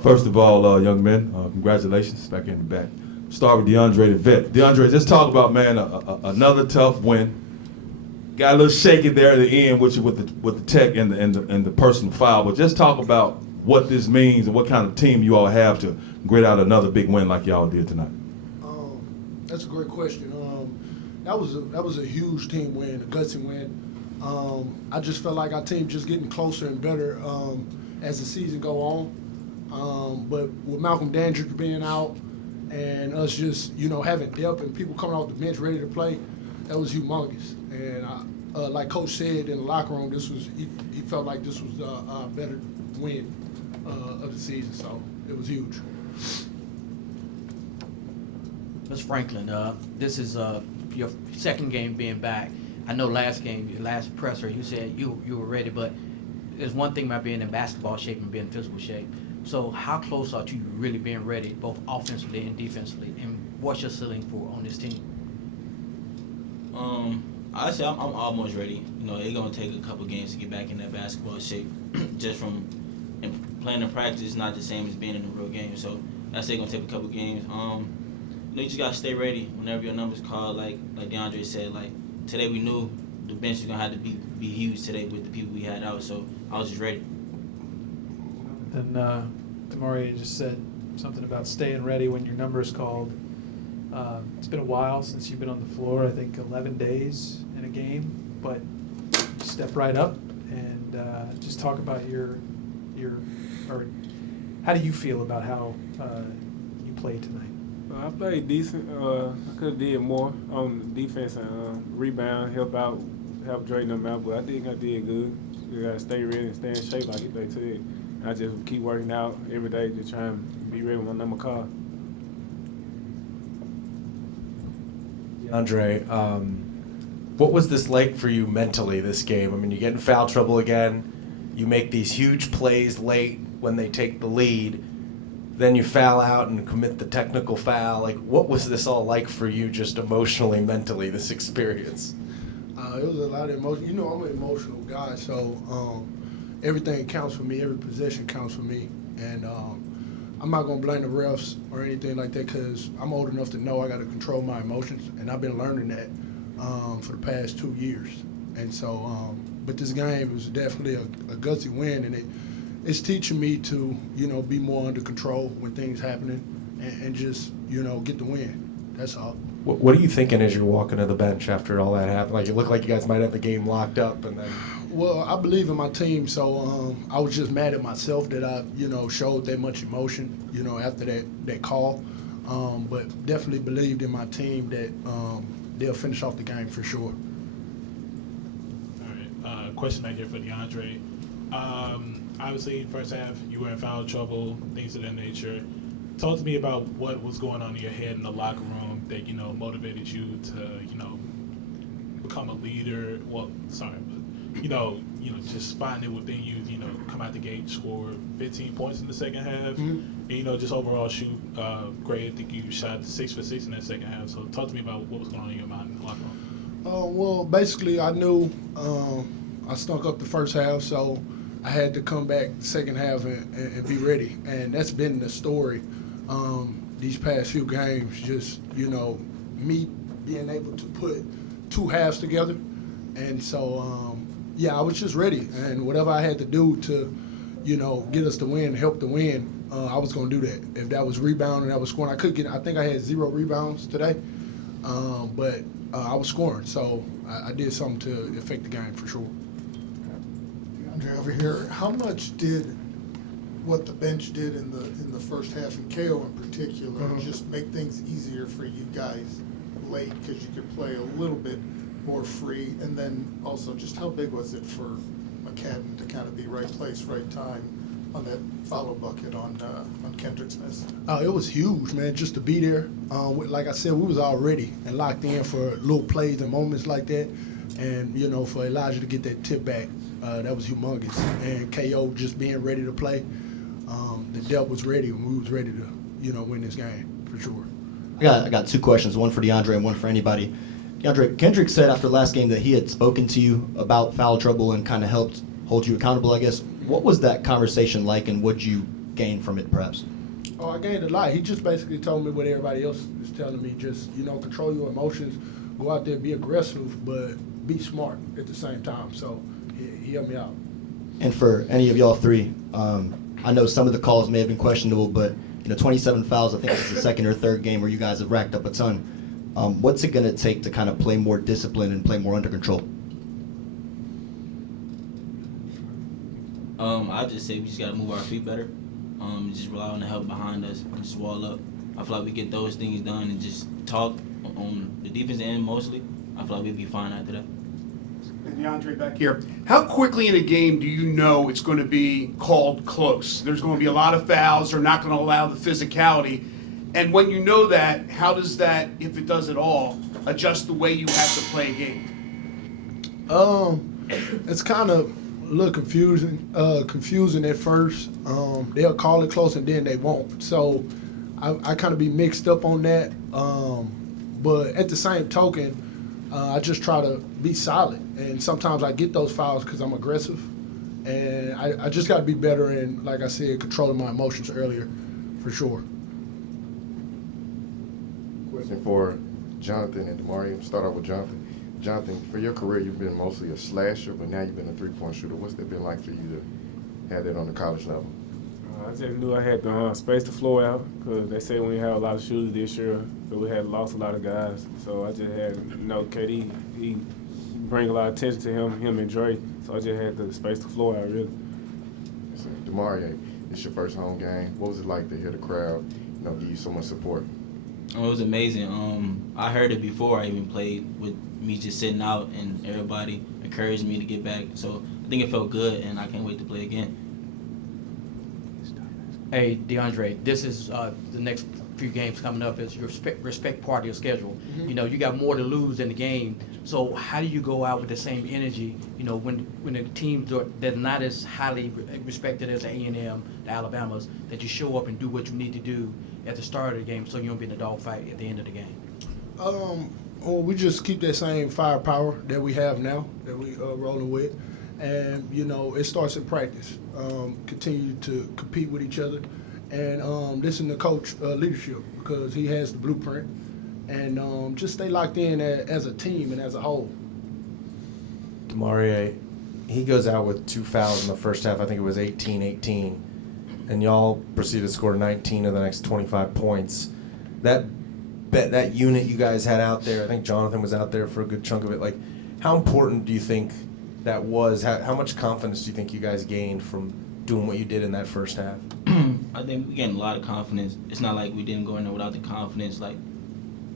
First of all, young men, congratulations. Back in the back. Start with DeAndre the vet. DeAndre, just talk about, man, another tough win. Got a little shaky there at the end with the tech and the personal foul, but just talk about what this means and what kind of team you all have to grit out another big win like y'all did tonight. That's a great question. That was a huge team win, a gutsy win. I just felt like our team just getting closer and better as the season go on. But with Malcolm Dandridge being out and us just having depth and people coming off the bench ready to play, that was humongous. And like Coach said in the locker room, he felt like this was a better win of the season, so it was huge. Ms. Franklin, this is your second game being back. I know last game, your last presser, you said you were ready, but there's one thing about being in basketball shape and being in physical shape. So how close are you really being ready, both offensively and defensively, and what's your ceiling for on this team? I say I'm almost ready. It's gonna take a couple games to get back in that basketball shape. Just from playing in practice is not the same as being in a real game. So I say it's gonna take a couple games. You just gotta stay ready whenever your number's called. Like DeAndre said, like today we knew the bench was gonna have to be huge today with the people we had out. So I was just ready. Then Damaria just said something about staying ready when your number is called. It's been a while since you've been on the floor. I think 11 days in a game, but step right up and just talk about or how do you feel about how you played tonight? I played decent. I could have did more on defense and rebound, help Drayton them out, but I think I did good. You gotta stay ready and stay in shape like they said. I just keep working out every day, just trying to be ready when my number called. DeAndre, what was this like for you mentally, this game? I mean, you get in foul trouble again. You make these huge plays late when they take the lead. Then you foul out and commit the technical foul. Like, what was this all like for you just emotionally, mentally, this experience? It was a lot of emotion. I'm an emotional guy, so everything counts for me. Every possession counts for me. And I'm not going to blame the refs or anything like that because I'm old enough to know I got to control my emotions, and I've been learning that for the past 2 years. And so, but this game was definitely a gutsy win, and it's teaching me to, be more under control when things happening and just, get the win. That's all. What are you thinking as you're walking to the bench after all that happened? Like, it looked like you guys might have the game locked up, and then. Well, I believe in my team, so I was just mad at myself that I, showed that much emotion, after that call. But definitely believed in my team that they'll finish off the game for sure. All right, question back here for DeAndre. Obviously, first half, you were in foul trouble, things of that nature. Talk to me about what was going on in your head in the locker room that, motivated you to, become a leader. Well, sorry, but, just find it within you, come out the gate, score 15 points in the second half, and, just overall shoot great. I think you shot 6 for 6 in that second half. So talk to me about what was going on in your mind in the locker room. Well, basically, I knew I stunk up the first half, so I had to come back the second half and be ready. And that's been the story these past few games, just, me being able to put two halves together. And so, I was just ready. And whatever I had to do to, get us to win, help the win, I was going to do that. If that was rebounding, that was scoring. I think I had 0 rebounds today, but I was scoring. So I did something to affect the game for sure. DeAndre, over here, how much did what the bench did in the first half, and KO in particular, just make things easier for you guys late because you could play a little bit more free? And then also, just how big was it for McCadden to kind of be right place, right time on that follow bucket on Kendrick's miss? It was huge, man, just to be there. Like I said, we was all ready and locked in for little plays and moments like that. And, for Elijah to get that tip back, that was humongous. And KO just being ready to play. The depth was ready, and we was ready to, win this game for sure. I got 2 questions, one for DeAndre and one for anybody. DeAndre, Kendrick said after last game that he had spoken to you about foul trouble and kind of helped hold you accountable, I guess. What was that conversation like, and what'd you gain from it, perhaps? Oh, I gained a lot. He just basically told me what everybody else is telling me. Just, control your emotions, go out there, be aggressive, but be smart at the same time. So he helped me out. And for any of y'all three, I know some of the calls may have been questionable, but 27 fouls, I think it's the second or third game where you guys have racked up a ton. What's it going to take to kind of play more disciplined and play more under control? I just say we just gotta move our feet better. Just rely on the help behind us and just wall up. I feel like we get those things done and just talk on the defense end mostly. I feel like we'd be fine after that. And DeAndre back here. How quickly in a game do you know it's going to be called close? There's going to be a lot of fouls. They're not going to allow the physicality. And when you know that, how does that, if it does at all, adjust the way you have to play a game? It's kind of a little confusing at first. They'll call it close and then they won't. So I kind of be mixed up on that. But at the same token, I just try to be solid. And sometimes I get those fouls because I'm aggressive. And I just got to be better in, like I said, controlling my emotions earlier, for sure. Question for Johnathan and Damaria. Start off with Johnathan. Johnathan, for your career, you've been mostly a slasher, but now you've been a three-point shooter. What's that been like for you to have that on the college level? I just knew I had to space the floor out because they say we have a lot of shooters this year, but we had lost a lot of guys. So I just had, KD, he bring a lot of attention to him and Dre. So I just had to space the floor out, really. So, Damaria, it's your first home game. What was it like to hear the crowd, give you so much support? It was amazing. I heard it before I even played, with me just sitting out and everybody encouraged me to get back. So I think it felt good, and I can't wait to play again. Hey, DeAndre, this is the next few games coming up is your respect part of your schedule. Mm-hmm. You got more to lose in the game. So how do you go out with the same energy, when the teams that are not as highly respected as the A&M, the Alabamas, that you show up and do what you need to do at the start of the game so you don't be in a dogfight at the end of the game? Well, we just keep that same firepower that we have now, that we rolling with. And, it starts in practice. Continue to compete with each other and listen to coach leadership because he has the blueprint. And just stay locked in as a team and as a whole. Damaria, he goes out with 2 fouls in the first half. I think it was 18-18. And y'all proceeded to score 19 of the next 25 points. That unit you guys had out there, I think Johnathan was out there for a good chunk of it. Like, how important do you think that was? How much confidence do you think you guys gained from doing what you did in that first half? I think we gained a lot of confidence. It's not like we didn't go in there without the confidence. Like,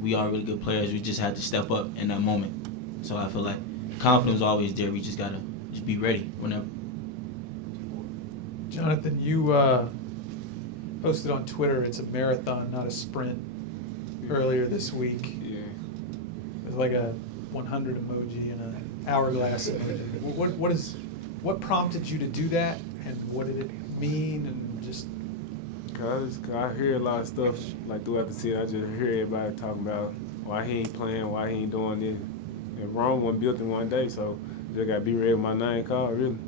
we are really good players. We just had to step up in that moment. So I feel like confidence is always there. We just got to just be ready whenever. Johnathan, you posted on Twitter it's a marathon, not a sprint, earlier this week. Yeah. It was like a 100 emoji and an hourglass emoji. What prompted you to do that, and what did it mean, and just... Cause I hear a lot of stuff like throughout the season. I just hear everybody talking about why he ain't playing, why he ain't doing this. And Rome wasn't built in one day, so just gotta be ready with my name called, really.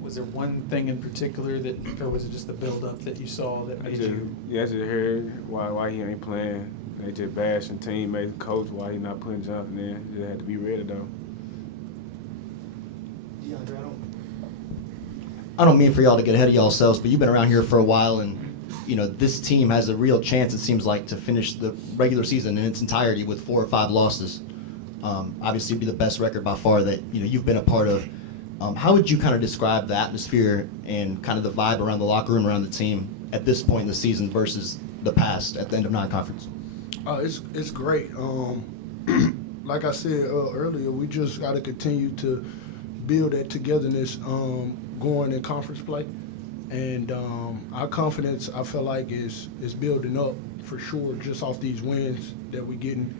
Was there one thing in particular that, or was it just the build-up that you saw that made you... Yeah, I just heard why he ain't playing. They just bashing teammates, coach, why he not putting Johnathan in. Just had to be ready, though. DeAndre, I don't mean for y'all to get ahead of yourselves, but you've been around here for a while, and this team has a real chance, it seems like, to finish the regular season in its entirety with 4 or 5 losses. Obviously, it'd be the best record by far that you've been a part of. How would you kind of describe the atmosphere and kind of the vibe around the locker room, around the team at this point in the season versus the past at the end of non-conference? It's great. Like I said earlier, we just got to continue to build that togetherness going in conference play. And our confidence, I feel like, is building up for sure just off these wins that we're getting.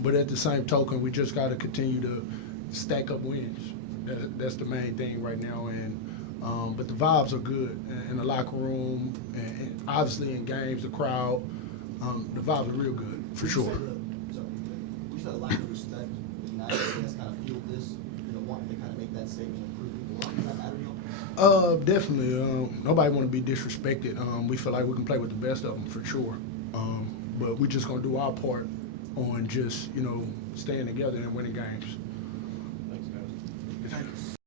But at the same token, we just got to continue to stack up wins. That's the main thing right now. And but the vibes are good in the locker room, and obviously in games, the crowd. The vibes are real good, for sure. You said the lack of respect with United has kind of fueled this, wanting to kind of make that statement and prove people wrong. Does that matter to you? Definitely. Nobody want to be disrespected. We feel like we can play with the best of them for sure. But we're just gonna do our part on just staying together and winning games. Thanks, guys.